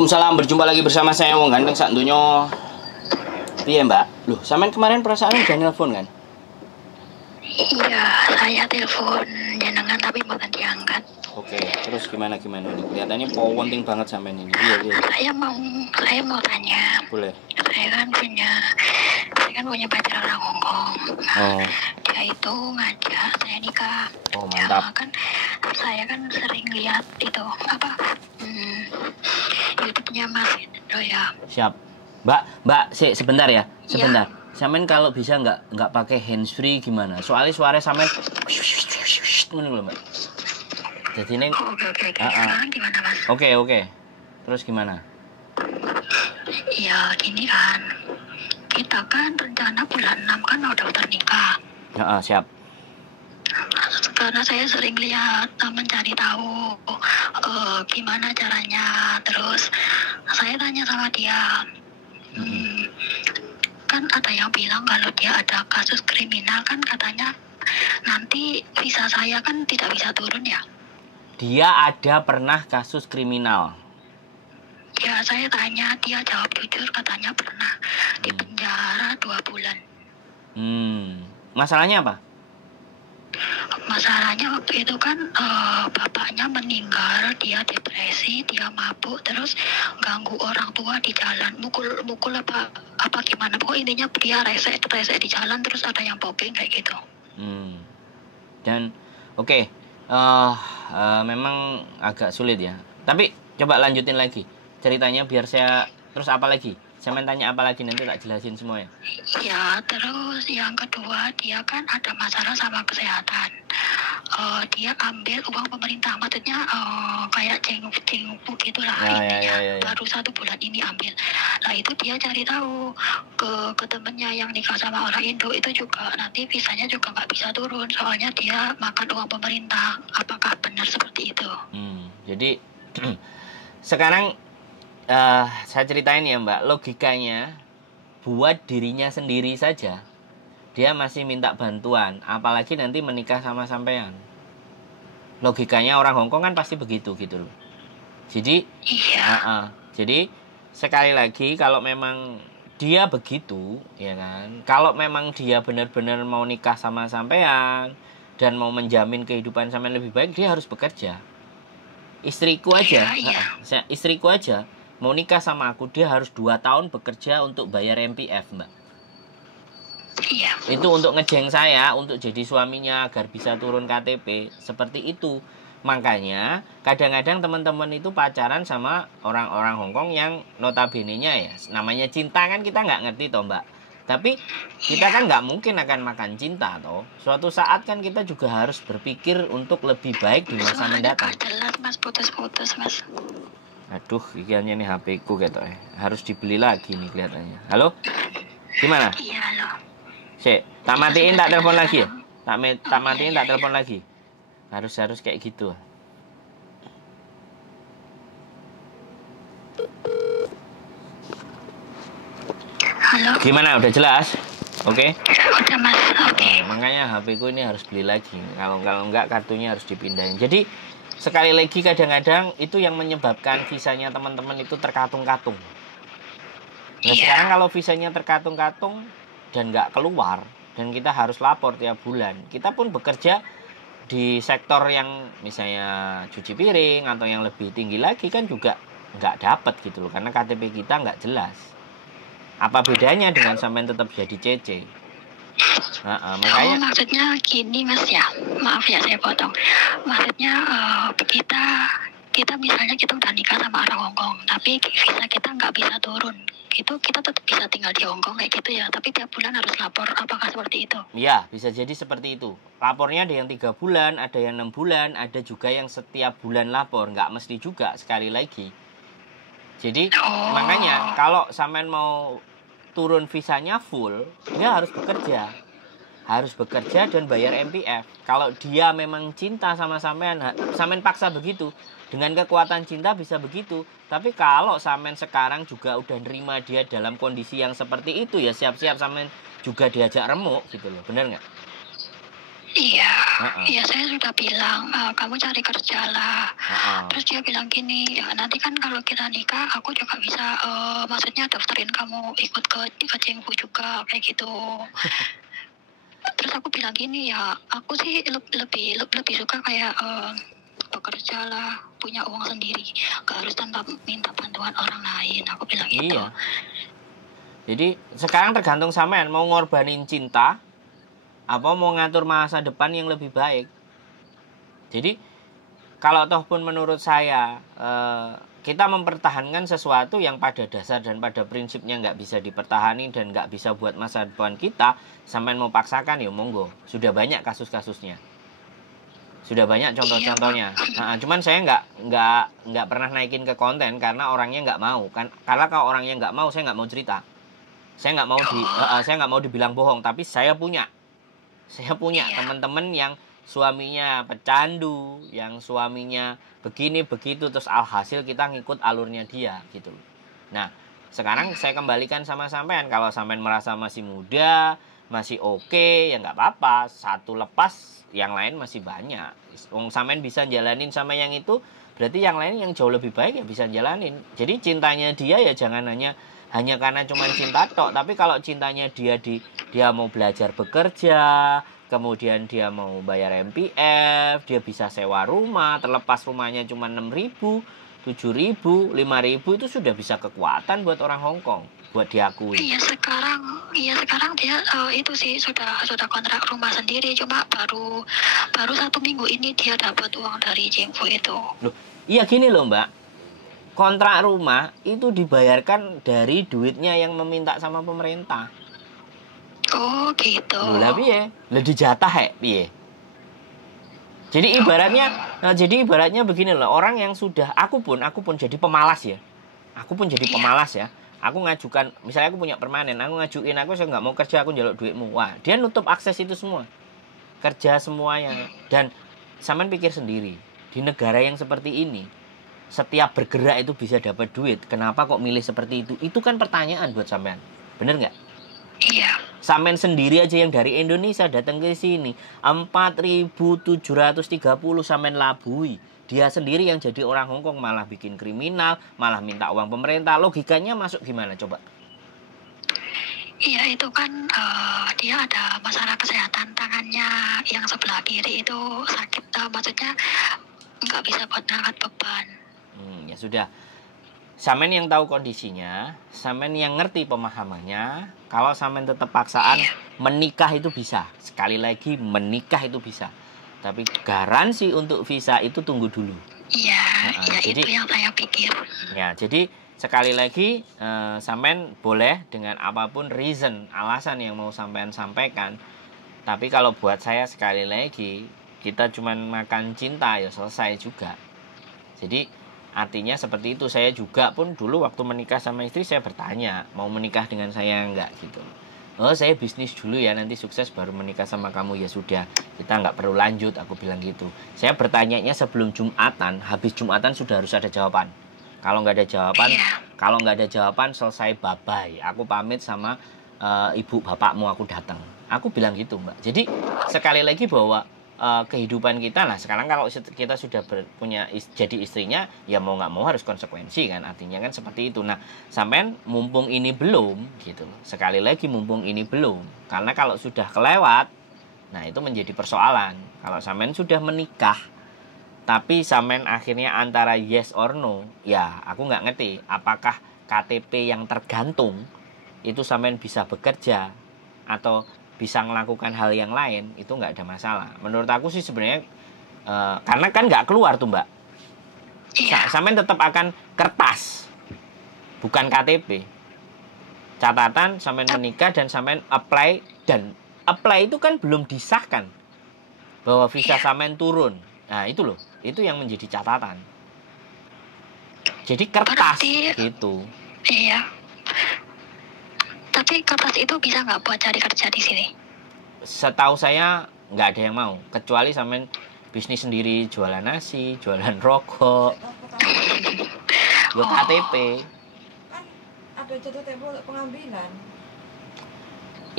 Waalaikumsalam, berjumpa lagi bersama saya Wong Ganteng sak donya. Piye, Mbak? Loh, sampean kemarin perasaan udah nelpon kan? Iya, saya telepon jenengan tapi bukan diangkat. Oke, terus gimana nih? Kelihatannya penting banget sampean ini. Iya. Saya mau tanya. Boleh. Saya kan punya pacar orang Hongkong. Oh. Dia itu ngajak saya nikah. Oh, mantap. Ya, kan saya kan sering lihat itu YouTube-nya Mas Indro ya. Siap. Mbak, sebentar ya. Sebentar. Ya. Sampean kalau bisa nggak pakai handsfree gimana? Soalnya suara sampean ngono lho, Mbak. Jadi neng. Oke. Sekarang gimana, Mas? Oke. Terus gimana? Ya gini kan, kita kan rencana bulan 6 kan udah nikah. Siap. Karena saya sering lihat mencari tahu gimana caranya, terus saya tanya sama dia, kan ada yang bilang kalau dia ada kasus kriminal, kan katanya nanti visa saya kan tidak bisa turun ya. Dia ada pernah kasus kriminal. Ya, saya tanya, dia jawab jujur, katanya pernah di penjara 2 bulan. Masalahnya apa? Masalahnya waktu itu kan bapaknya meninggal, dia depresi, dia mabuk, terus ganggu orang tua di jalan, mukul apa gimana, pokoknya intinya dia rese di jalan, terus ada yang popping kayak gitu. Dan memang agak sulit ya. Tapi coba lanjutin lagi ceritanya biar saya. Terus apa lagi? Saya tanya apa lagi, nanti tak jelasin semua ya. Ya, terus yang kedua, dia kan ada masalah sama kesehatan. Dia ambil uang pemerintah, maksudnya kayak cenguk gitulah. Ya. Baru 1 bulan ini ambil. Nah, itu dia cari tahu ke temennya yang nikah sama orang Indo, itu juga nanti visanya juga nggak bisa turun, soalnya dia makan uang pemerintah. Apakah benar seperti itu? Jadi sekarang saya ceritain ya, Mbak, logikanya buat dirinya sendiri saja dia masih minta bantuan, apalagi nanti menikah sama sampean. Logikanya orang Hongkong kan pasti begitu gitu loh. Jadi jadi sekali lagi, kalau memang dia begitu ya kan, kalau memang dia benar-benar mau nikah sama sampean dan mau menjamin kehidupan sampean lebih baik, dia harus bekerja. Istriku aja mau nikah sama aku, dia harus 2 tahun bekerja untuk bayar MPF, Mbak. Iya. Itu untuk ngejeng saya, untuk jadi suaminya agar bisa turun KTP, seperti itu. Makanya kadang-kadang teman-teman itu pacaran sama orang-orang Hongkong yang notabene-nya ya namanya cinta, kan kita nggak ngerti toh, Mbak. Tapi kita kan nggak mungkin akan makan cinta toh. Suatu saat kan kita juga harus berpikir untuk lebih baik di masa mendatang. Jelas, Mas, putus-putus, Mas. Aduh, ikannya nih HP ku gitu ya. Harus dibeli lagi nih kelihatannya. Halo? Gimana? Iya, halo. Tak matiin, tak telepon lagi ya? Tak matiin, tak telepon lagi. Harus kayak gitu. Halo. Gimana? Udah jelas? Oke? Udah, Mas. Oke. Makanya HP ku ini harus beli lagi. Kalau enggak kartunya harus dipindahin. Jadi sekali lagi, kadang-kadang itu yang menyebabkan visanya teman-teman itu terkatung-katung. Nah, sekarang kalau visanya terkatung-katung dan nggak keluar, dan kita harus lapor tiap bulan, kita pun bekerja di sektor yang misalnya cuci piring atau yang lebih tinggi lagi, kan juga nggak dapat gitu loh, karena KTP kita nggak jelas. Apa bedanya dengan sampean tetap jadi CC? Makanya maksudnya gini, Mas, ya, maaf ya saya potong. Maksudnya kita misalnya kita udah nikah sama orang Hongkong, tapi visa kita nggak bisa turun, itu kita tetap bisa tinggal di Hongkong kayak gitu ya, tapi tiap bulan harus lapor, apakah seperti itu? Iya, bisa jadi seperti itu. Lapornya ada yang 3 bulan, ada yang 6 bulan, ada juga yang setiap bulan lapor, nggak mesti juga sekali lagi. Jadi makanya kalau sampean mau turun visanya full, dia harus bekerja dan bayar MPF. Kalau dia memang cinta sama sampean paksa begitu, dengan kekuatan cinta bisa begitu. Tapi kalau sampean sekarang juga udah nerima dia dalam kondisi yang seperti itu, ya siap-siap sampean juga diajak remuk gitu loh, bener nggak? Iya, iya saya sudah bilang kamu cari kerja lah. Terus dia bilang gini, ya nanti kan kalau kita nikah, aku juga bisa, maksudnya daftarin kamu ikut ke Cengfu juga kayak gitu. Terus aku bilang gini, ya aku sih lebih suka kayak bekerja lah, punya uang sendiri, gak harus tanpa minta bantuan orang lain. Aku bilang gitu. Iya. Jadi sekarang tergantung sampean mau ngorbanin cinta apa mau ngatur masa depan yang lebih baik. Jadi kalau toh pun menurut saya kita mempertahankan sesuatu yang pada dasar dan pada prinsipnya nggak bisa dipertahani dan nggak bisa buat masa depan kita, sampean mau paksakan ya monggo. Sudah banyak kasus-kasusnya, sudah banyak contoh-contohnya. Cuman saya nggak pernah naikin ke konten karena orangnya nggak mau kan. Karena kalau orangnya nggak mau, saya nggak mau cerita. Saya nggak mau dibilang bohong, tapi saya punya teman-teman yang suaminya pecandu, yang suaminya begini begitu, terus alhasil kita ngikut alurnya dia gitu. Nah, sekarang saya kembalikan sama sampean, kalau sampean merasa masih muda, masih oke, ya nggak apa-apa, satu lepas, yang lain masih banyak. Sampean bisa jalanin sama yang itu, berarti yang lain yang jauh lebih baik ya bisa jalanin. Jadi cintanya dia ya jangan hanya karena cuma cinta tok, tapi kalau cintanya dia mau belajar bekerja, kemudian dia mau bayar MPF, dia bisa sewa rumah, terlepas rumahnya cuma 6.000, 7.000, 5.000 itu sudah bisa kekuatan buat orang Hong Kong, buat diakui. Iya sekarang dia itu sih sudah kontrak rumah sendiri, cuma baru 1 minggu ini dia dapat uang dari Cengfu itu. Loh, iya gini loh Mbak. Kontrak rumah itu dibayarkan dari duitnya yang meminta sama pemerintah. Oh gitu. Lah piye? Lah dijatah piye? Jadi ibaratnya begini loh, orang yang sudah aku pun jadi pemalas ya. Aku pun jadi pemalas ya. Aku ngajukan, misalnya aku punya permanen, aku ngajuin aku saya nggak mau kerja, aku njaluk duitmu. Wah, dia nutup akses itu semua. Kerja semuanya. Dan sampean pikir sendiri, di negara yang seperti ini setiap bergerak itu bisa dapat duit. Kenapa kok milih seperti itu? Itu kan pertanyaan buat sampean. Bener nggak? Iya. Sampean sendiri aja yang dari Indonesia datang ke sini 4.730 sampean labui. Dia sendiri yang jadi orang Hong Kong malah bikin kriminal, malah minta uang pemerintah. Logikanya masuk gimana coba? Iya itu kan dia ada masalah kesehatan, tangannya yang sebelah kiri itu sakit, maksudnya nggak bisa buat ngangkat beban. Ya sudah. Sampean yang tahu kondisinya, sampean yang ngerti pemahamannya. Kalau sampean tetap paksaan, menikah itu bisa. Sekali lagi, menikah itu bisa. Tapi garansi untuk visa itu tunggu dulu. Iya, jadi, itu yang saya pikir. Ya, jadi sekali lagi, sampean boleh dengan apapun reason, alasan yang mau sampean sampaikan. Tapi kalau buat saya sekali lagi, kita cuma makan cinta ya selesai juga. Jadi artinya seperti itu. Saya juga pun dulu waktu menikah sama istri saya bertanya mau menikah dengan saya enggak gitu. Oh saya bisnis dulu ya, nanti sukses baru menikah sama kamu. Ya sudah, kita nggak perlu lanjut, aku bilang gitu. Saya bertanyanya sebelum Jumatan, habis Jumatan sudah harus ada jawaban. Kalau nggak ada jawaban selesai, bye bye, aku pamit sama ibu bapakmu, aku datang. Aku bilang gitu Mbak. Jadi sekali lagi bahwa kehidupan kita, nah sekarang kalau kita sudah jadi istrinya, ya mau nggak mau harus konsekuensi kan, artinya kan seperti itu. Nah sampean mumpung ini belum gitu, sekali lagi mumpung ini belum, karena kalau sudah kelewat, nah itu menjadi persoalan. Kalau sampean sudah menikah tapi sampean akhirnya antara yes or no, ya aku nggak ngerti apakah KTP yang tergantung itu sampean bisa bekerja atau bisa melakukan hal yang lain, itu nggak ada masalah. Menurut aku sih sebenarnya karena kan nggak keluar tuh Mbak. Sampean tetap akan kertas, bukan KTP. Catatan sampean menikah dan sampean apply, dan apply itu kan belum disahkan bahwa visa sampean turun. Nah itu loh, itu yang menjadi catatan. Jadi kertas gitu. Iya. Tapi kertas itu bisa nggak buat cari kerja di sini? Setahu saya nggak ada yang mau, kecuali sampean bisnis sendiri, jualan nasi, jualan rokok, buat KTP. Kan ada jatuh tempo untuk pengambilan.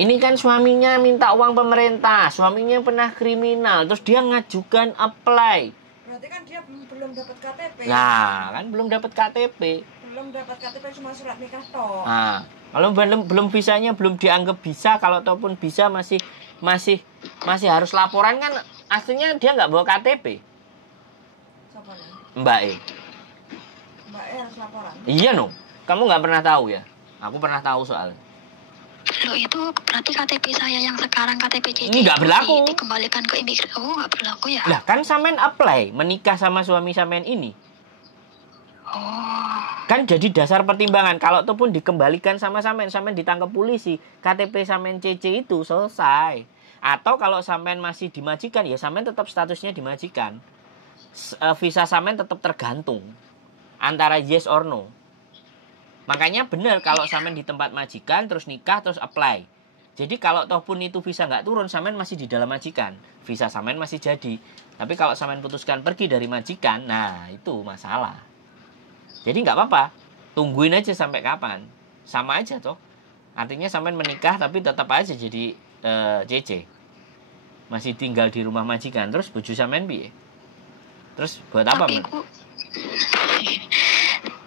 Ini kan suaminya minta uang pemerintah, suaminya pernah kriminal, terus dia ngajukan apply. Berarti kan dia belum dapat KTP. Nah, kan belum dapat KTP. Belum dapat KTP, cuma surat nikah toh. Nah, kalau belum visanya belum dianggap bisa, kalau ataupun bisa masih harus laporan kan, aslinya dia nggak bawa KTP. Siapa nih? Mbak E. Mbak E harus laporan. Iya no, kamu nggak pernah tahu ya? Aku pernah tahu soalnya. Loh itu berarti KTP saya yang sekarang KTP CC ini nggak berlaku. Dikembalikan ke imigrasi. Oh nggak berlaku ya? Lah kan sampean apply menikah sama suami sampean ini. Oh. Kan jadi dasar pertimbangan. Kalau itu pun dikembalikan sama sampean ditangkap polisi, KTP sampean CC itu selesai. Atau kalau sampean masih dimajikan, ya sampean tetap statusnya dimajikan. Visa sampean tetap tergantung antara yes or no. Makanya benar kalau sampean di tempat majikan terus nikah terus apply. Jadi kalau toh pun itu visa nggak turun, sampean masih di dalam majikan, visa sampean masih jadi. Tapi kalau sampean putuskan pergi dari majikan, nah itu masalah. Jadi nggak apa-apa, tungguin aja sampai kapan, sama aja toh. Artinya sampean menikah tapi tetap aja jadi CC, masih tinggal di rumah majikan. Terus bojo sampean piye? Terus buat apa?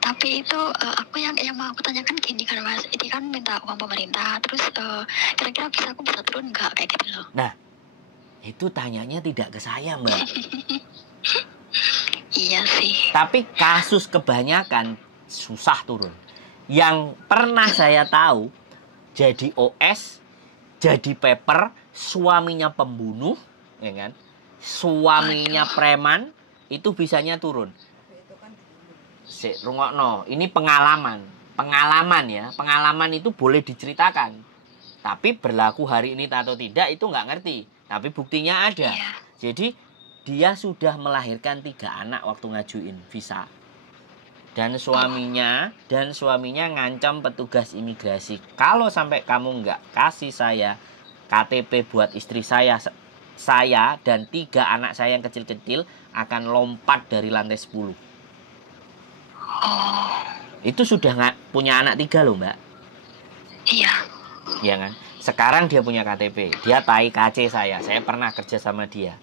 Tapi itu aku yang mau aku tanyakan gini kan Mas, ini kan minta uang pemerintah, terus kira-kira aku bisa turun nggak kayak gitu loh? Nah, itu tanyanya tidak ke saya Mbak. Iya sih. Tapi kasus kebanyakan susah turun. Yang pernah saya tahu jadi OS, jadi paper, suaminya pembunuh, ya kan? Suaminya preman, itu bisanya turun. Rungokno, ini pengalaman ya, pengalaman itu boleh diceritakan, tapi berlaku hari ini atau tidak itu nggak ngerti, tapi buktinya ada. Jadi dia sudah melahirkan 3 anak waktu ngajuin visa, dan suaminya ngancam petugas imigrasi, kalau sampai kamu nggak kasih saya KTP buat istri saya dan 3 anak saya yang kecil-kecil akan lompat dari lantai 10. Oh. Itu sudah punya anak 3 loh Mbak. Iya. Iya kan. Sekarang dia punya KTP, dia tai KC saya pernah kerja sama dia,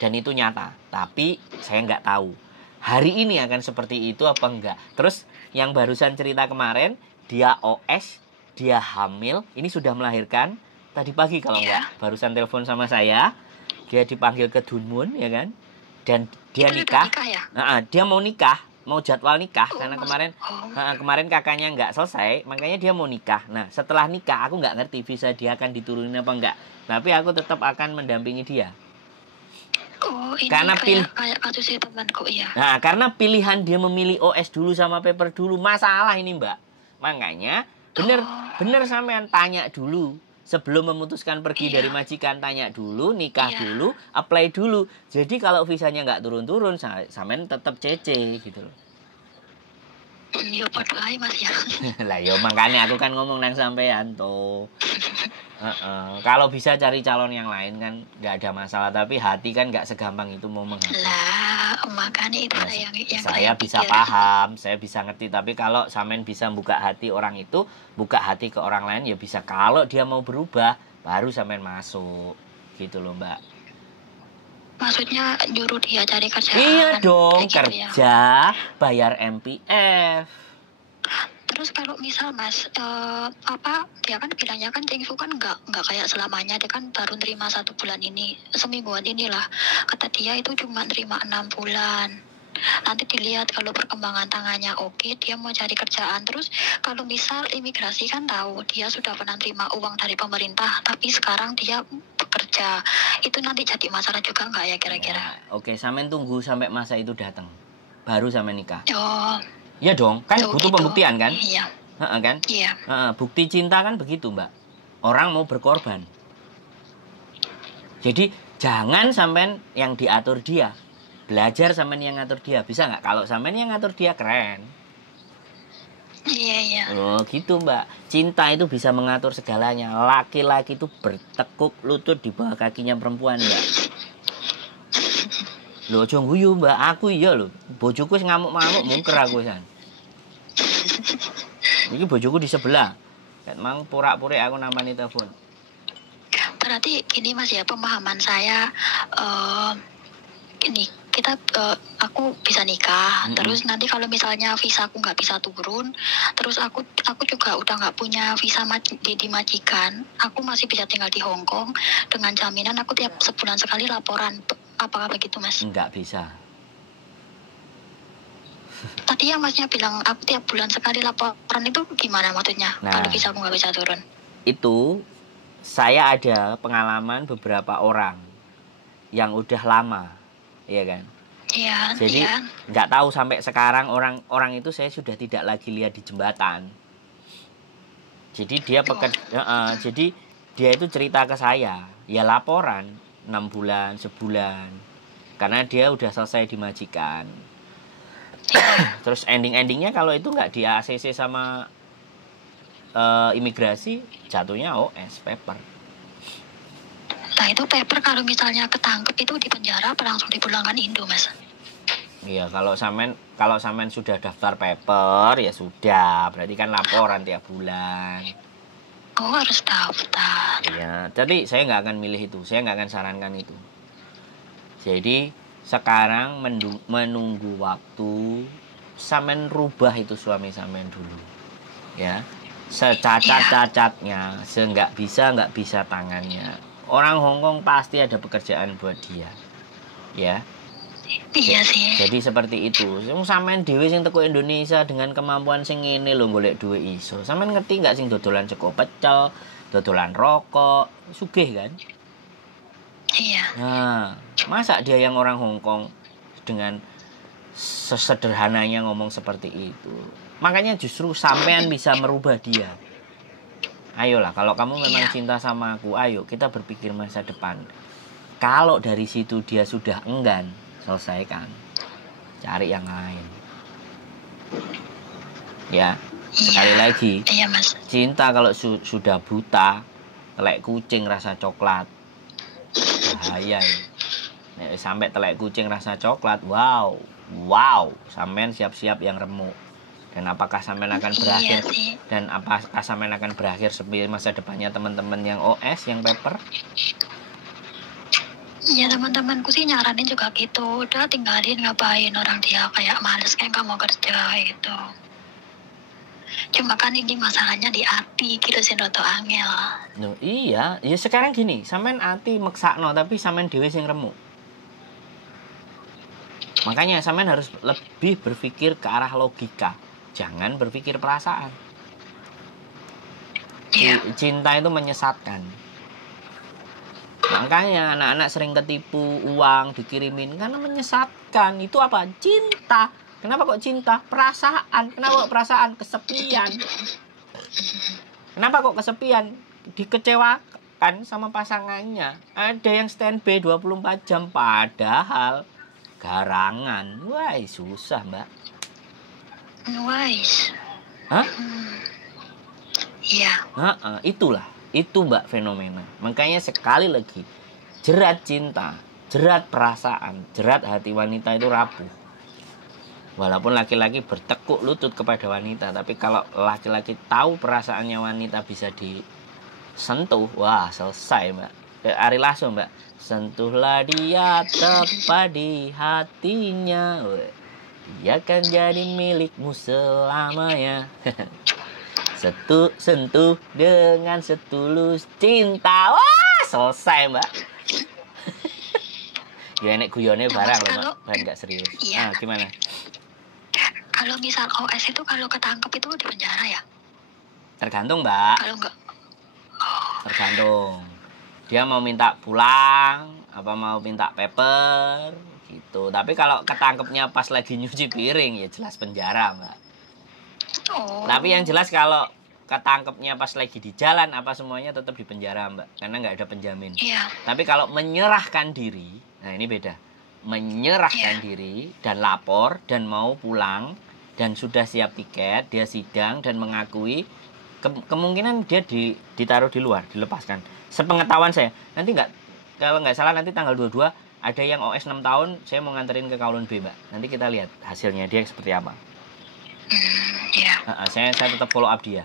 dan itu nyata. Tapi saya nggak tahu hari ini akan seperti itu apa enggak. Terus yang barusan cerita kemarin, dia OS, dia hamil, ini sudah melahirkan tadi pagi kalau enggak, barusan telepon sama saya, dia dipanggil ke Dunmun ya kan, dan dia itu nikah ya? Dia mau nikah, mau jadwal nikah, karena kemarin kakaknya nggak selesai, makanya dia mau nikah. Nah setelah nikah aku nggak ngerti visa dia akan diturunin apa enggak, tapi aku tetap akan mendampingi dia. Oh, ini karena kayak kasus temanku ya. Nah karena pilihan dia memilih OS dulu sama paper dulu, masalah ini Mbak. Makanya bener sampean tanya dulu sebelum memutuskan pergi dari majikan, tanya dulu, nikah dulu, apply dulu. Jadi kalau visanya nggak turun-turun, sampean tetap CC gitu loh. Yo padha ae Mas ya. Lah yo makanya aku kan ngomong nang sampean to. Kalau bisa cari calon yang lain kan nggak ada masalah, tapi hati kan nggak segampang itu mau menghati. Lah makanya itu saya bisa paham, saya bisa ngerti, tapi kalau sampean bisa buka hati orang itu, buka hati ke orang lain ya bisa. Kalau dia mau berubah baru sampean masuk gitu loh Mbak. Maksudnya nyuruh dia cari kerjaan? Iya dong, gitu kerja, bayar MPF. Terus kalau misal Mas, dia kan bilangnya kan Cengsu kan nggak kayak selamanya, dia kan baru nerima 1 bulan ini, semingguan inilah, kata dia itu cuma nerima 6 bulan. Nanti dilihat kalau perkembangan tangannya oke, dia mau cari kerjaan. Terus kalau misal imigrasi kan tahu dia sudah pernah terima uang dari pemerintah, tapi sekarang dia bekerja, itu nanti jadi masalah juga nggak ya kira-kira? Oke, sampean tunggu sampai masa itu datang, baru sampean nikah. Oh. Iya dong, kan butuh gitu. Pembuktian kan? Iya. Kan? Iya. Bukti cinta kan begitu Mbak. Orang mau berkorban. Jadi jangan sampean yang diatur dia. Belajar sampean yang ngatur dia. Bisa nggak? Kalau sampean yang ngatur dia keren. Iya. Oh gitu Mbak. Cinta itu bisa mengatur segalanya. Laki-laki itu bertekuk lutut di bawah kakinya perempuan Mbak. Lho aja guyu Mbak, aku iya lho. Bojoku wis ngamuk-ngamuk mungker aku san. Iki bojoku di sebelah. Ket mang purak-purik aku nampani telepon. berarti gini Mas ya, pemahaman saya gini, aku bisa nikah, terus nanti kalau misalnya visa aku nggak bisa turun, terus aku juga udah nggak punya visa di majikan, aku masih bisa tinggal di Hong Kong dengan jaminan aku tiap sebulan sekali laporan. Apakah begitu Mas? Nggak bisa. Tadi yang Masnya bilang aku tiap bulan sekali laporan itu gimana maksudnya? Nah, kalau visa aku nggak bisa turun? Itu saya ada pengalaman beberapa orang yang udah lama, iya kan? Iya. Jadi nggak tahu sampai sekarang orang itu saya sudah tidak lagi lihat di jembatan. Jadi dia jadi dia itu cerita ke saya, ya laporan 6 bulan, sebulan, karena dia udah selesai di majikan. Terus endingnya kalau itu nggak di ACC sama imigrasi, jatuhnya OS, paper. Nah itu paper kalau misalnya ketangkep itu di penjara apa langsung dipulangkan Indo Mas? Iya, kalau samen sudah daftar paper ya sudah, berarti kan laporan tiap bulan. Oh, harus daftar. Iya, jadi saya nggak akan milih itu, saya nggak akan sarankan itu. Jadi sekarang menunggu waktu samen rubah itu suami samen dulu, ya. Secacat-cacatnya, nggak bisa tangannya. Orang Hongkong pasti ada pekerjaan buat dia, ya. Iya sih. Jadi seperti itu. Sampean dhewe sing teko Indonesia dengan kemampuan sing ngene lho golek duit iso. Sampean ngerti enggak sing dodolan sego pecel, dodolan rokok, sugih kan? Iya. Nah, masa dia yang orang Hongkong dengan sesederhananya ngomong seperti itu. Makanya justru sampean bisa merubah dia. Ayolah, kalau kamu memang cinta sama aku, ayo kita berpikir masa depan. Kalau dari situ dia sudah enggan, selesaikan, cari yang lain, ya. Sekali lagi, iya, Mas. cinta kalau sudah buta, telek kucing rasa coklat, bahaya ya. Sampai telek kucing rasa coklat, wow, sampean siap-siap yang remuk. Dan apakah sampean akan berakhir? Dan apakah sampean akan berakhir seperti masa depannya teman-teman yang OS, yang paper? Iya, teman-temanku sih nyaranin juga gitu. Udah tinggalin, ngapain orang dia kayak males, kayak gak mau kerja gitu. Cuma kan ini masalahnya di hati gitu sih, roto angel. No, iya, ya sekarang gini, sampean hati meksakno tapi sampean dhewe sing remuk. Makanya sampean harus lebih berpikir ke arah logika, jangan berpikir perasaan. Cinta itu menyesatkan. Makanya anak-anak sering ketipu uang dikirimin karena menyesatkan. Itu apa? Cinta. Kenapa kok cinta? Perasaan. Kenapa kok perasaan? Kesepian. Kenapa kok kesepian? Dikecewakan sama pasangannya. Ada yang standby 24 jam padahal garangan. Wah, susah, Mbak. Wise. Hah? Iya. Itulah. Itu Mbak fenomena. Makanya sekali lagi, jerat cinta, jerat perasaan, jerat hati wanita itu rapuh. Walaupun laki-laki bertekuk lutut kepada wanita, tapi kalau laki-laki tahu perasaannya wanita bisa disentuh, wah selesai Mbak. Ari Lasso Mbak, sentuhlah dia tepat di hatinya, dia akan jadi milikmu selamanya. Sentuh dengan setulus cinta. Wah, selesai Mbak. Ya nek guyone barang loh Mbak, gak serius. Iya. Gimana? Kalau misal OS itu kalau ketangkep itu di penjara ya? Tergantung Mbak. Kalau enggak? Tergantung. Dia mau minta pulang, apa mau minta paper gitu. Tapi kalau ketangkepnya pas lagi nyuci piring ya jelas penjara Mbak. Tapi yang jelas kalau ketangkepnya pas lagi di jalan apa semuanya tetap di penjara Mbak, karena nggak ada penjamin. Iya. Tapi kalau menyerahkan diri, nah ini beda. Menyerahkan diri dan lapor dan mau pulang dan sudah siap tiket, dia sidang dan mengakui, kemungkinan dia ditaruh di luar, dilepaskan. Sepengetahuan saya, nanti kalau nggak salah nanti tanggal 22 ada yang OS 6 tahun, saya mau nganterin ke Kowloon B Mbak. Nanti kita lihat hasilnya dia seperti apa. Iya. Saya tetap follow up dia.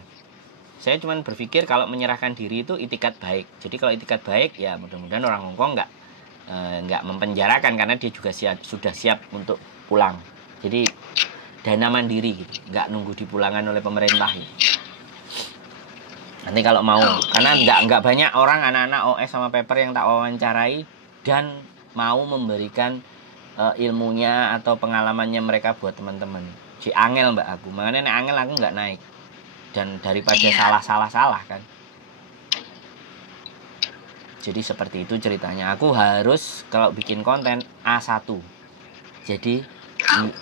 Saya cuma berpikir kalau menyerahkan diri itu itikat baik. Jadi kalau itikat baik ya mudah-mudahan orang Hongkong nggak mempenjarakan, karena dia juga sudah siap untuk pulang. Jadi dana mandiri gitu, nggak nunggu dipulangkan oleh pemerintah gitu. Nanti kalau mau, karena nggak banyak orang anak-anak OS sama paper yang tak wawancarai dan mau memberikan ilmunya atau pengalamannya mereka buat teman-teman. Si angel mbak aku, makanya nek angel aku nggak naik. Dan daripada salah kan. Jadi seperti itu ceritanya. Aku harus kalau bikin konten A1. Jadi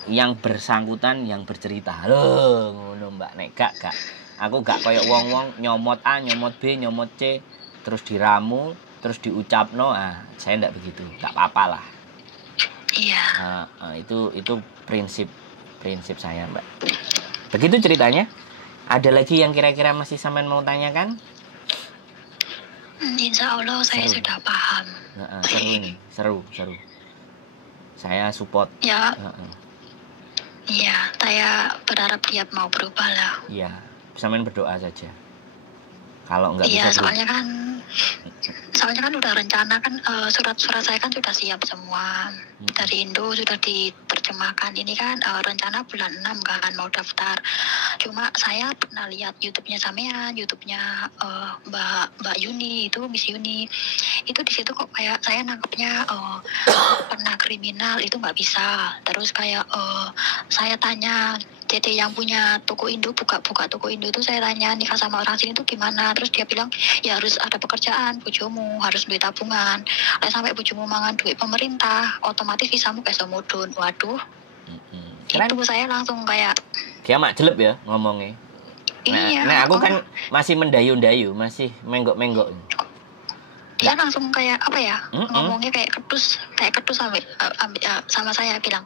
yang bersangkutan yang bercerita. Loh, ngono mbak, nek gak. Aku gak koyok wong-wong nyomot A, nyomot B, nyomot C, terus diramu, terus diucapno. Saya ndak begitu. Gak apa-apa lah. Iya. Itu prinsip saya, Mbak. Begitu ceritanya. Ada lagi yang kira-kira masih sampean mau tanyakan? Insya Allah saya sudah paham. Seru nih, seru. Saya support. Ya. Iya, saya berharap dia mau berubah lah. Iya, sampean berdoa saja. Kalau nggak bisa. Iya, soalnya kan udah rencana kan, surat-surat saya kan sudah siap semua. Dari Indo sudah diterjemahkan. Ini kan rencana bulan 6 kan mau daftar. Cuma saya pernah lihat YouTube-nya Samean, YouTube-nya Mbak Yuni, itu Miss Yuni. Itu di situ kok kayak saya nangkepnya pernah kriminal itu nggak bisa. Terus kayak saya tanya jadi yang punya toko Indo, buka toko Indo itu saya tanya nikah sama orang sini tuh gimana. Terus dia bilang ya harus ada pekerjaan, bojomu harus duit tabungan. Sampai bojomu mangan duit pemerintah, otomatis visamu kayak semudun. Waduh. Itu saya langsung kayak dia mak jelep ya ngomongnya. Nah aku kan masih mendayu-dayu, masih menggok-menggok. Dia langsung kayak apa ya, ngomongnya kayak kedus sampai sama saya bilang,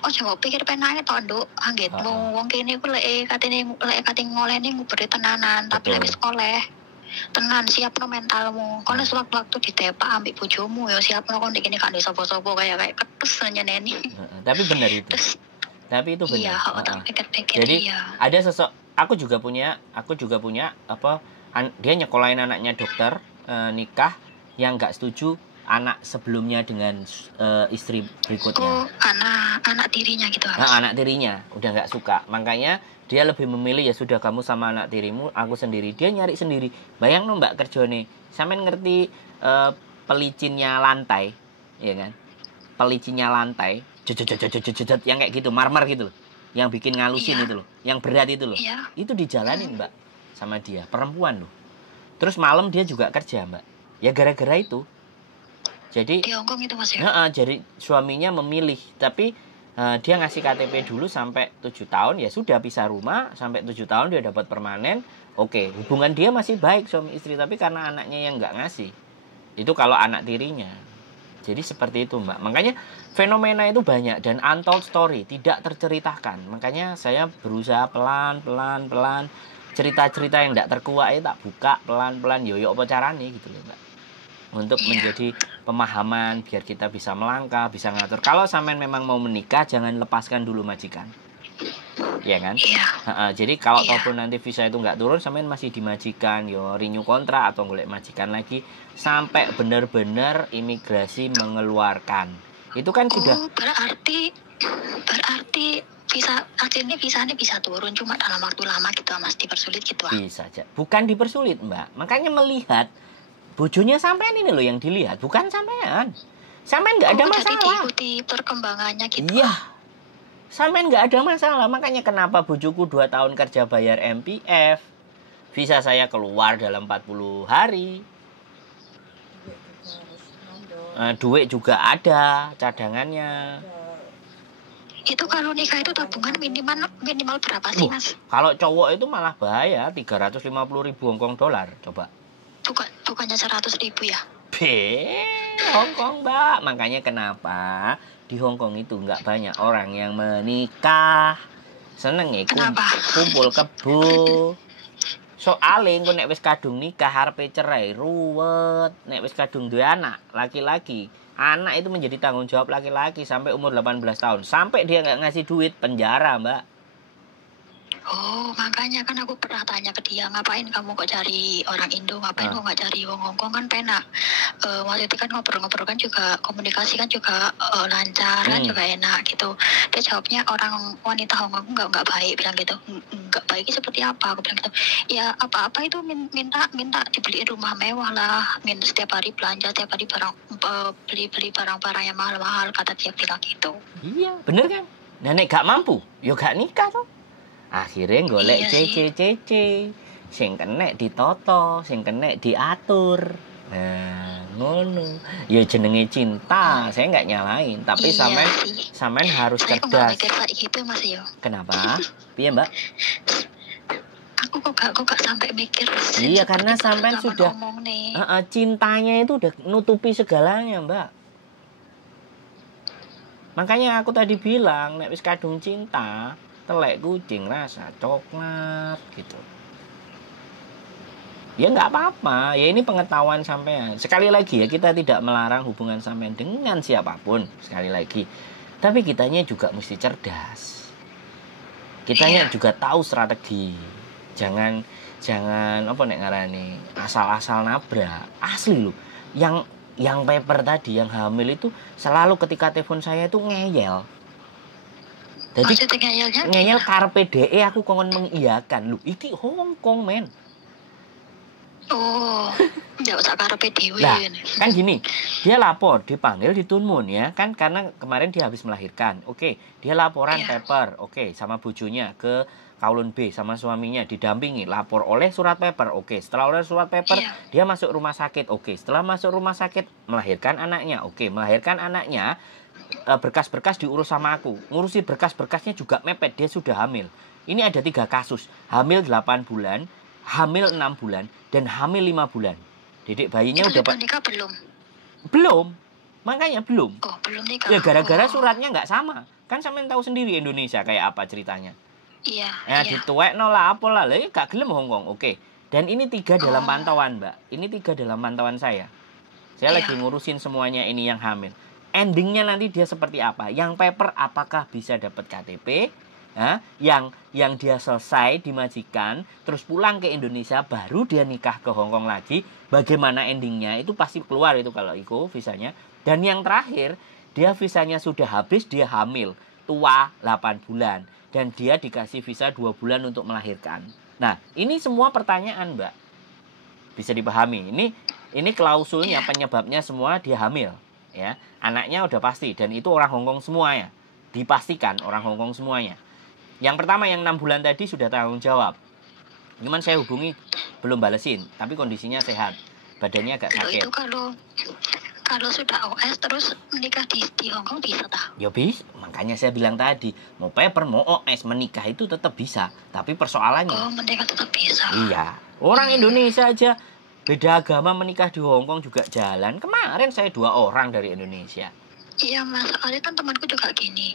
coba pikir penane to nduk, anggitmu wong kene ku lek katene ngolehne nguberi tenanan, tapi lek wis oleh tenan siapno mentalmu. Kono sewaktu ditepak ambek bojomu ya siapno kon dikene gak ndek sapa-sapa kayak kedus nyeneni. Tapi benar itu. Tapi itu benar. Iya, pikir-pikir. Jadi ada aku juga punya dia nyekolahin anaknya dokter, nikah yang nggak setuju anak sebelumnya dengan istri berikutnya. Anak tirinya gitu. Anak tirinya udah nggak suka, makanya dia lebih memilih ya sudah kamu sama anak tirimu, aku sendiri. Dia nyari sendiri. Bayang no mbak kerjone, sampean ngerti pelicinnya lantai, ya kan? Pelicinnya lantai, jejet yang kayak gitu, marmer gitu loh, yang bikin ngalusin itu loh, yang berat itu loh. Itu dijalanin mbak sama dia, perempuan loh. Terus malam dia juga kerja mbak. Ya gara-gara itu. Jadi di Hongkong itu Mas ya? Jadi suaminya memilih, tapi dia ngasih KTP dulu sampai 7 tahun, ya sudah pisah rumah sampai 7 tahun dia dapat permanen. Oke, hubungan dia masih baik suami istri, tapi karena anaknya yang nggak ngasih. Itu kalau anak tirinya. Jadi seperti itu mbak. Makanya fenomena itu banyak dan untold story, tidak terceritakan. Makanya saya berusaha pelan cerita-cerita yang tidak terkuak itu tak buka pelan-pelan, yoyo apa caranya gitu loh mbak. Untuk menjadi pemahaman biar kita bisa melangkah, bisa ngatur. Kalau sampean memang mau menikah, jangan lepaskan dulu majikan, ya kan? Jadi kalau ataupun nanti visa itu nggak turun, sampean masih dimajikan, yo renew kontrak atau golek majikan lagi sampai benar-benar imigrasi mengeluarkan. Itu kan sudah. Berarti visanya bisa turun, cuma dalam waktu lama gitu Mas, dipersulit gitu. Bisa aja. Bukan dipersulit mbak, makanya melihat bojonya sampean ini loh yang dilihat, bukan sampean. Sampean nggak ada masalah. Jadi diikuti perkembangannya gitu. Iya. Sampean nggak ada masalah. Makanya kenapa bojoku 2 tahun kerja bayar MPF, visa saya keluar dalam 40 hari. Duit juga ada cadangannya. Itu kalau nikah itu tabungan minimal berapa sih Mas? Kalau cowok itu malah bahaya, 350.000 Hongkong dolar. Coba. Bukannya 100.000 ya? Hongkong mbak. Makanya kenapa di Hongkong itu nggak banyak orang yang menikah. Seneng ya kumpul kebo. Soale engko nek wis kadung nikah arepe cerai ruwet. Nek wis kadung duwe anak laki-laki, anak itu menjadi tanggung jawab laki-laki sampai umur 18 tahun. Sampai dia nggak ngasih duit, penjara mbak. Oh, makanya kan aku pernah tanya ke dia, ngapain kamu kok cari orang Indo, ngapain kok nggak cari wong Hongkong, kan penak. Waktu itu kan ngobrol-ngobrol kan juga, komunikasi kan juga lancar, kan juga enak gitu. Dia jawabnya orang wanita Hongkong nggak baik, bilang gitu. Nggak baik seperti apa, aku bilang gitu. Ya apa-apa itu minta dibeliin rumah mewah lah, setiap hari belanja, setiap hari beli barang-barang yang mahal-mahal, kata dia bilang gitu. Iya, bener kan? Nenek gak mampu, yo gak nikah tuh. Akhirnya golek cece, sing kenek ditoto, sing kenek diatur. Nah, ngono. Ya jenenge cinta, saya nggak nyalain, tapi sampean harus cerdas. Saya kok mikir kayak gitu Mas yo. Kenapa? Piye, Mbak? Aku kok gak sampai mikir. Iya, karena sampean sudah cintanya itu udah nutupi segalanya, Mbak. Makanya aku tadi bilang, nek wis kadung cinta, telek kucing rasa coklat gitu. Ya nggak apa-apa, ya ini pengetahuan sampean. Sekali lagi ya, kita tidak melarang hubungan sampean dengan siapapun, sekali lagi. Tapi kitanya juga mesti cerdas. Kitanya juga tahu strategi. Jangan apa nek ngarani asal-asal nabrak. Asli loh. Yang paper tadi, yang hamil itu selalu ketika telepon saya itu ngeyel. Jadi ngeyel karpe DE aku kongen mengiyakan. Lu iki Hongkong men. Oh, enggak usah karpe dhewe. Nah, kan gini, dia lapor, dipanggil di Tunmun ya, kan karena kemarin dia habis melahirkan. Oke, dia laporan paper, oke, sama bujunya ke Kowloon B sama suaminya didampingi, lapor oleh surat paper. Oke, setelah oleh surat paper, dia masuk rumah sakit. Oke, setelah masuk rumah sakit melahirkan anaknya. Oke, melahirkan anaknya, berkas-berkas diurus sama aku. Ngurusi berkas-berkasnya juga mepet, dia sudah hamil. Ini ada 3 kasus, hamil 8 bulan, hamil 6 bulan, dan hamil 5 bulan. Dedek bayinya itu udah nikah belum? Belum. Makanya belum. Oh, belum nikah. Ya gara-gara suratnya nggak sama. Kan sampean tahu sendiri Indonesia kayak apa ceritanya. Iya. Ya dituekno lah apa lah, gak gelem Hongkong. Oke. Dan ini 3 dalam pantauan, Mbak. Ini 3 dalam pantauan saya. Saya lagi ngurusin semuanya ini yang hamil. Endingnya nanti dia seperti apa? Yang paper apakah bisa dapat KTP? Yang dia selesai di majikan, terus pulang ke Indonesia, baru dia nikah ke Hongkong lagi. Bagaimana endingnya? Itu pasti keluar itu kalau itu visanya. Dan yang terakhir, dia visanya sudah habis, dia hamil, tua 8 bulan. Dan dia dikasih visa 2 bulan untuk melahirkan. Nah, ini semua pertanyaan, Mbak. Bisa dipahami. Ini klausulnya, penyebabnya semua dia hamil. Ya, anaknya udah pasti. Dan itu orang Hongkong semua ya. Dipastikan orang Hongkong semuanya. Yang pertama yang 6 bulan tadi sudah tanggung jawab. Cuman saya hubungi belum balesin, tapi kondisinya sehat. Badannya agak sakit. Itu kalau sudah OS terus menikah di Hongkong bisa tak? Ya bisa, makanya saya bilang tadi, mau paper mau OS menikah itu tetap bisa, tapi persoalannya. Oh, menikah tetap bisa. Iya, orang Indonesia aja beda agama menikah di Hongkong juga jalan. Kemarin saya 2 orang dari Indonesia. Iya mas, soalnya kan temanku juga gini.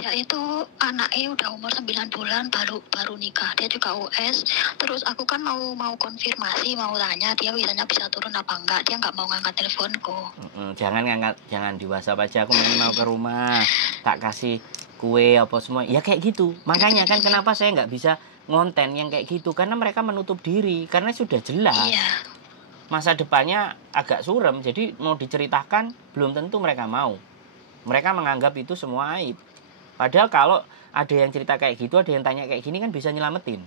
Dia itu anaknya udah umur 9 bulan baru nikah. Dia juga US. Terus aku kan mau konfirmasi, mau tanya dia bisa turun apa enggak. Dia nggak mau ngangkat teleponku. Jangan ngangkat, jangan di WhatsApp aja. Aku mau ke rumah, tak kasih kue apa semua. Ya kayak gitu. Makanya kan kenapa saya nggak bisa ngonten yang kayak gitu, karena mereka menutup diri, karena sudah jelas. Masa depannya agak suram, jadi mau diceritakan belum tentu mereka mau. Mereka menganggap itu semua aib. Padahal kalau ada yang cerita kayak gitu, ada yang tanya kayak gini kan bisa nyelamatin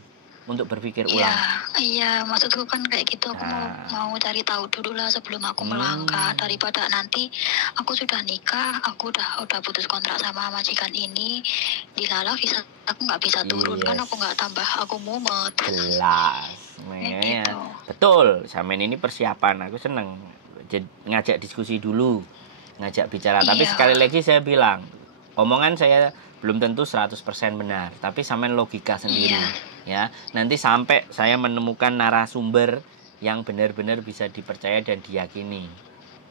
untuk berpikir ulang. Iya, maksudku kan kayak gitu. Aku mau cari tahu dulu lah sebelum aku melangkah, daripada nanti aku sudah nikah, aku udah putus kontrak sama majikan ini, dilala visa aku nggak bisa turun, kan aku nggak tambah, aku mumet. Jelas. Gitu. Betul, sampean ini persiapan. Aku seneng ngajak diskusi dulu, ngajak bicara. Tapi sekali lagi saya bilang, omongan saya belum tentu 100% benar, tapi sampean logika sendiri. Ya, nanti sampai saya menemukan narasumber yang benar-benar bisa dipercaya dan diyakini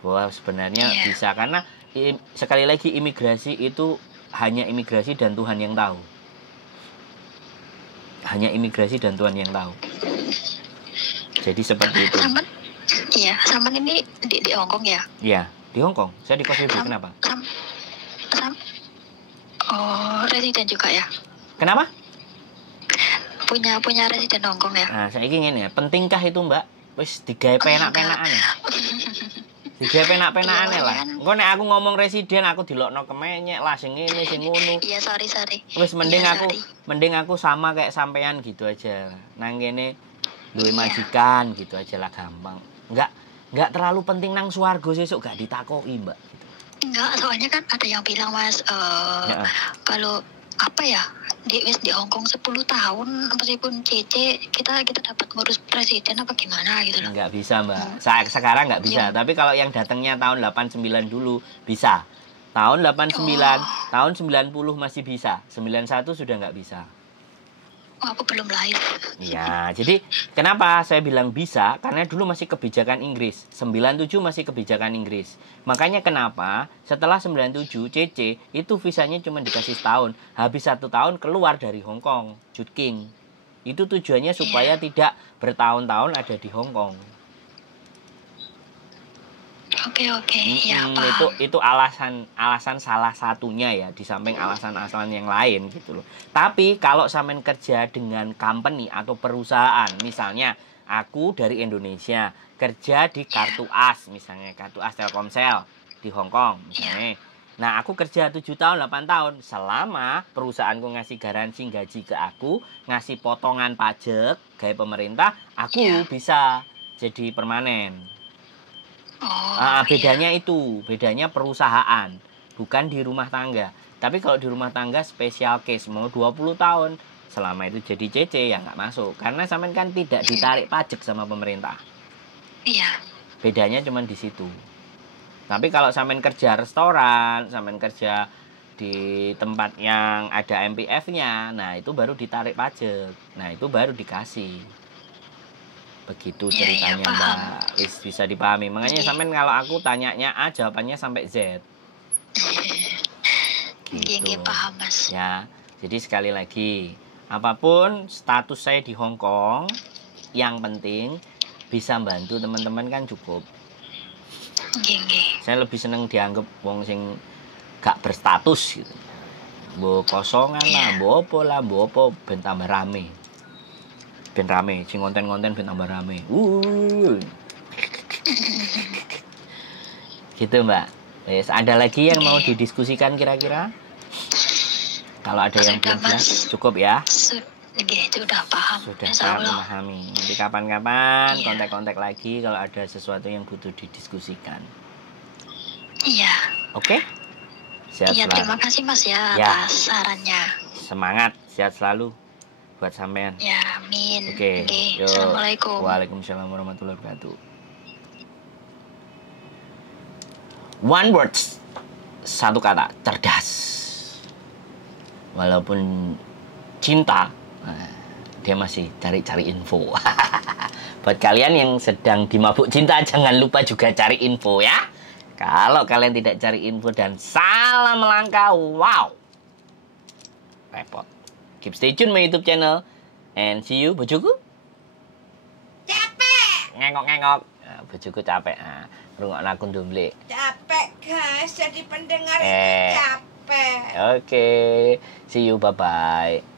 bahwa sebenarnya bisa. Karena sekali lagi imigrasi itu hanya imigrasi dan Tuhan yang tahu. Hanya imigrasi dan Tuhan yang tahu. Jadi seperti itu. Saman ini di Hongkong ya? Iya, di Hongkong. Saya di Kos Ibu. Kenapa? Oh, residen juga ya? Kenapa? punya residen Hongkong ya. Nah, saya ingin ya, pentingkah itu Mbak? Wis digawe penak-penakan. Digawe penak-penakan lah. Engko nek aku ngomong residen aku dilokno kemenyek lah sing ngene sing ngono. Iya, sorry. Wis mending aku sama kayak sampean gitu aja. Nang kene duwe majikan gitu aja lah gampang. Enggak terlalu penting nang swarga sesuk gak ditakoki, Mbak. Gitu. Enggak, soalnya kan ada yang bilang Mas kalau apa ya? Di Hongkong 10 tahun meskipun CC kita dapat ngurus presiden apa gimana gitu loh. Enggak bisa, Mbak. Sekarang enggak bisa, tapi kalau yang datangnya tahun 89 dulu bisa. Tahun 89, tahun 90 masih bisa. 91 sudah enggak bisa. Oh, aku belum lahir. Iya, jadi kenapa saya bilang bisa? Karena dulu masih kebijakan Inggris. 97 masih kebijakan Inggris. Makanya kenapa setelah 97 CC itu visanya cuma dikasih setahun. Habis 1 tahun keluar dari Hong Kong, Jut King. Itu tujuannya supaya tidak bertahun-tahun ada di Hong Kong. Oke, ya paham. Itu alasan salah satunya ya, di samping alasan-alasan yang lain gitu loh. Tapi kalau sampean kerja dengan company atau perusahaan, misalnya aku dari Indonesia kerja di kartu AS, misalnya kartu AS Telkomsel di Hong Kong misalnya. Nah, aku kerja 7 tahun, 8 tahun selama perusahaanku ngasih garansi gaji ke aku, ngasih potongan pajak kayak pemerintah, aku bisa jadi permanen. Bedanya perusahaan, bukan di rumah tangga. Tapi kalau di rumah tangga spesial case mau 20 tahun, selama itu jadi CC ya nggak masuk. Karena sampean kan tidak ditarik pajak sama pemerintah. Iya. Bedanya cuma di situ. Tapi kalau sampean kerja restoran, sampean kerja di tempat yang ada MPF-nya, nah itu baru ditarik pajak. Nah itu baru dikasih. Begitu ceritanya Mbak. Bisa dipahami. Makanya sampean kalau aku tanyanya A, jawabannya sampai Z. Gitu. Paham Mas. Ya. Jadi sekali lagi, apapun status saya di Hong Kong, yang penting bisa bantu teman-teman kan cukup. Saya lebih seneng dianggap wong sing gak berstatus gitu. Mbok kosongan lah, mbok apa ben tambah rame. Ben rame, sing konten-konten ben tambah rame. Gitu Mbak. Wes, ada lagi yang mau didiskusikan kira-kira? Kalau ada yang belum jelas, cukup ya? Sudah paham. Sudah memahami. Nanti kapan-kapan kontak-kontak lagi kalau ada sesuatu yang butuh didiskusikan. Iya. Oke? Sehat selalu. Terima kasih Mas ya atas sarannya. Semangat, sehat selalu buat sampean. Ya, amin. Oke. Assalamualaikum. Waalaikumsalam warahmatullahi wabarakatuh. One words, satu kata, cerdas. Walaupun cinta, dia masih cari-cari info. Buat kalian yang sedang dimabuk cinta, jangan lupa juga cari info ya. Kalau kalian tidak cari info dan salah melangkah, wow, repot. Keep stay tune my YouTube channel and see you. Bojoku Capek. ngengok. Nah, bojoku capek. Nah, rungokno aku ndomble. Capek guys, jadi pendengar itu capek. Oke. See you, bye bye.